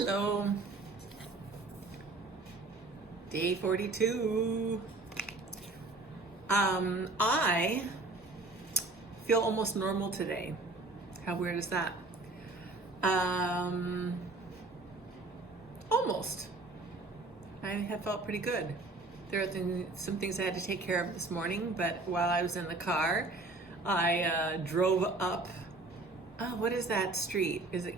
Hello. Day 42. I feel almost normal today. How weird is that? Almost. I have felt pretty good. There are some things I had to take care of this morning, but while I was in the car, I drove up. Oh, what is that street? Is it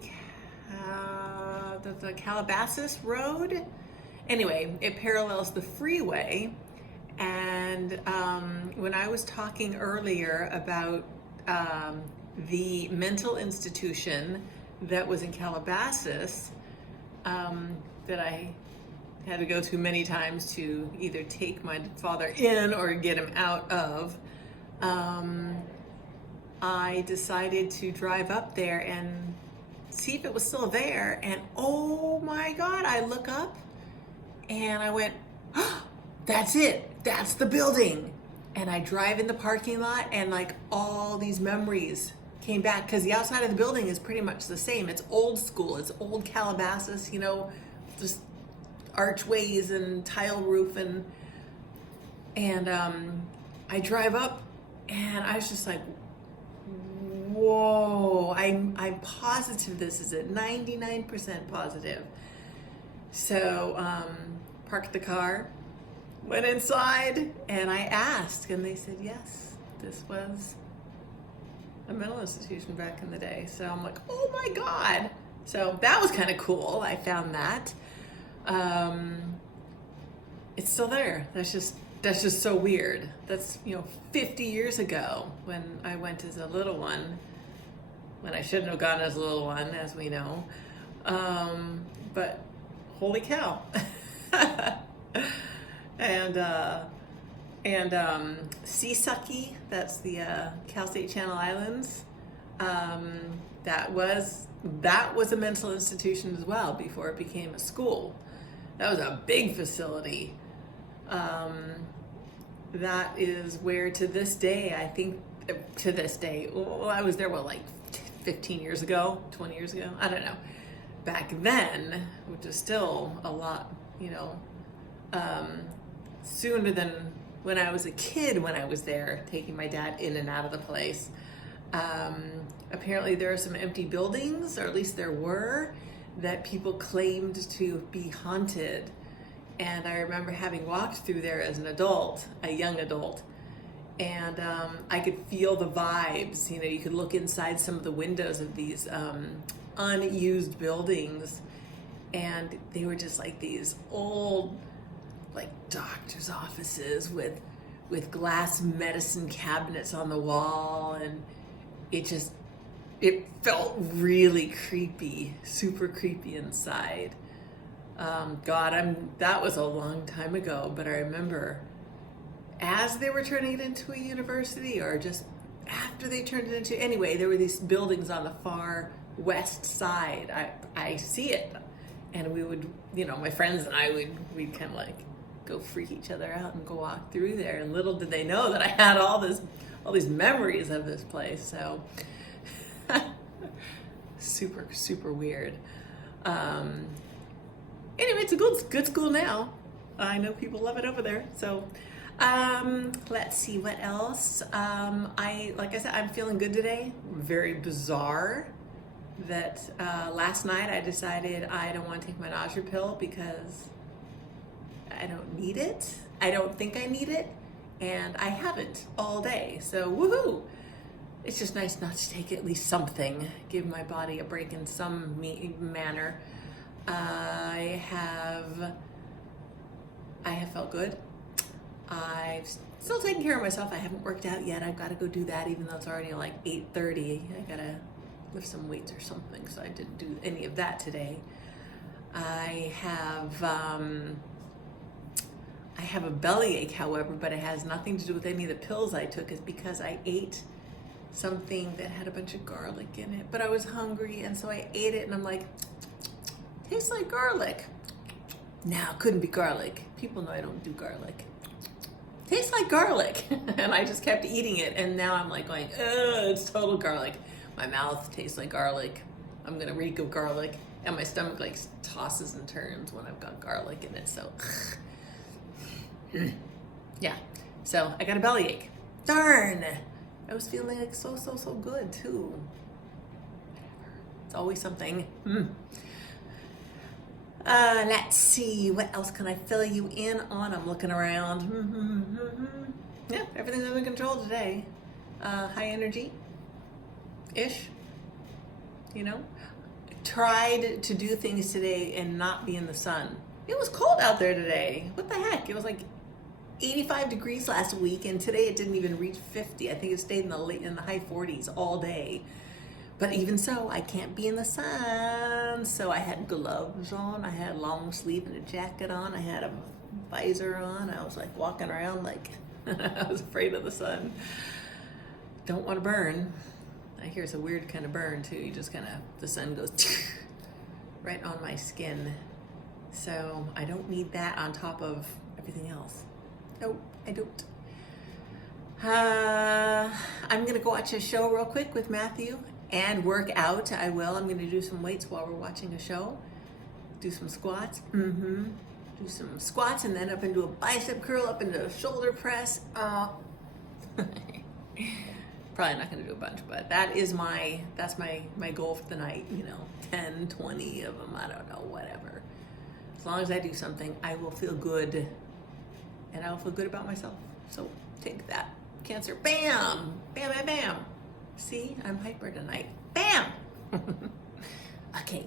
the Calabasas Road? Anyway, it parallels the freeway. And when I was talking earlier about the mental institution that was in Calabasas, that I had to go to many times to either take my father in or get him out of, I decided to drive up there and see if it was still there. And oh my God, I look up and I went, oh, that's it. That's the building. And I drive in the parking lot and like all these memories came back because the outside of the building is pretty much the same. It's old school. It's old Calabasas, just archways and tile roof and I drive up and I was just like, whoa, I'm positive this is it, 99% positive. So parked the car, went inside, and I asked, and they said yes, this was a mental institution back in the day. So I'm like, oh my God. So that was kind of cool. I found that. It's still there. That's just so weird. That's 50 years ago when I went as a little one, when I shouldn't have gone as a little one, as we know. But holy cow. and Seesucky, that's the Cal State Channel Islands. That was a mental institution as well before it became a school. That was a big facility. That is where to this day, well, I was there, like 15 years ago, 20 years ago? I don't know. Back then, which is still a lot, sooner than when I was a kid when I was there, taking my dad in and out of the place. Apparently there are some empty buildings, or at least there were, that people claimed to be haunted. And I remember having walked through there as an adult, a young adult, and I could feel the vibes. You could look inside some of the windows of these unused buildings, and they were just like these old, like doctor's offices with glass medicine cabinets on the wall, and it felt really creepy, super creepy inside. God, that was a long time ago, but I remember as they were turning it into a university, or just after they turned it into, anyway, there were these buildings on the far west side. I see it, and we would, my friends and I we'd kind of like go freak each other out and go walk through there, and little did they know that I had all these memories of this place. So super, super weird. Anyway, it's a good school now. I know people love it over there. So let's see what else. Like I said, I'm feeling good today. Very bizarre that last night I decided I don't want to take my nausea pill because I don't need it. I don't think I need it, and I haven't all day. So woohoo! It's just nice not to take at least something. Give my body a break in some manner. I have felt good. I've still taking care of myself. I haven't worked out yet. I've got to go do that, even though it's already like 8:30. I gotta lift some weights or something, so I didn't do any of that today. I have a bellyache, however, but it has nothing to do with any of the pills I took. It's because I ate something that had a bunch of garlic in it, but I was hungry, and so I ate it, and I'm like, tastes like garlic. No, couldn't be garlic. People know I don't do garlic. Tastes like garlic. And I just kept eating it, and now I'm like going, ugh, it's total garlic. My mouth tastes like garlic. I'm gonna reek of garlic. And my stomach like tosses and turns when I've got garlic in it. So, yeah. So I got a bellyache. Darn. I was feeling like so good too. It's always something. Let's see. What else can I fill you in on? I'm looking around. Yeah, everything's under control today. High energy-ish. You know? Tried to do things today and not be in the sun. It was cold out there today. What the heck? It was like 85 degrees last week, and today it didn't even reach 50. I think it stayed in the high 40s all day. But even so, I can't be in the sun. So I had gloves on, I had long sleeve and a jacket on, I had a visor on. I was like walking around like I was afraid of the sun. Don't want to burn. I hear it's a weird kind of burn too. You just kind of, the sun goes right on my skin. So I don't need that on top of everything else. No, I don't. I'm gonna go watch a show real quick with Matthew and work out. I will. I'm gonna do some weights while we're watching a show. Do some squats. Do some squats and then up into a bicep curl, up into a shoulder press. Probably not gonna do a bunch, but that's my goal for the night. 10, 20 of them. I don't know, whatever. As long as I do something, I will feel good, and I will feel good about myself. So take that, Cancer. Bam, bam, bam, bam. See, I'm hyper tonight. Bam. Okay.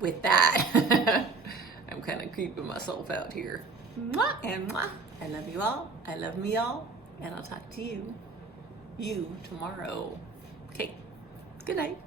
With that, I'm kind of creeping myself out here. Mwah and mwah. I love you all. I love me all, and I'll talk to you tomorrow. Okay. Good night.